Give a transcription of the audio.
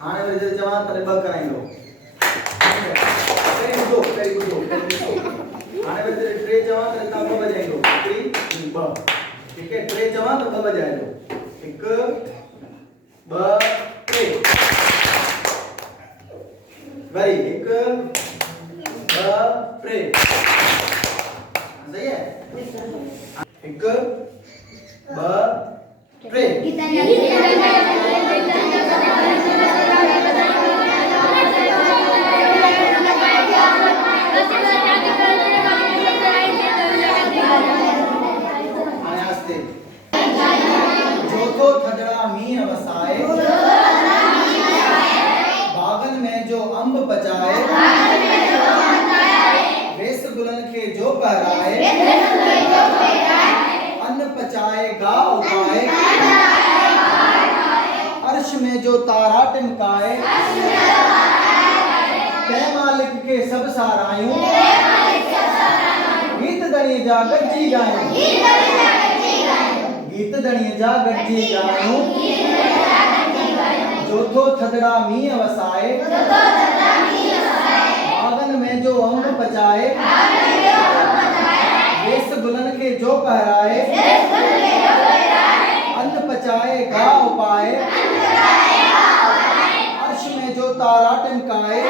हाणे वरी जॾहिं चवां तॾहिं ॿ कराईंदो पहिरीं ॿुधो हाणे वरी जॾहिं टे चवां तॾहिं तव्हां ॿ वॼाईंदो हिकिड़ी ॿ ठीकु आहे टे चवां त ॿ वॼाइजो हिकु ॿ टे वरी हिकु ॿ टे सही है हिकु ॿ टे जोतो थदड़ा मींह वसाए बागन में जो अंब पचाए वेस गुलन के जो पहराए अन्न पचाए गा उपाए अर्श में जो तारा टिमकाए तै मालिक के सब सारायूं गीत दणी जा गजी गायूं गीत दणी जा गजी गायूं जोतो थदड़ा मींह वसाए बागन में जो अंब पचाए वेस गुलन के जो पहराए अन्न पचाए गा उपाए अर्श में जो तारा टिमकाए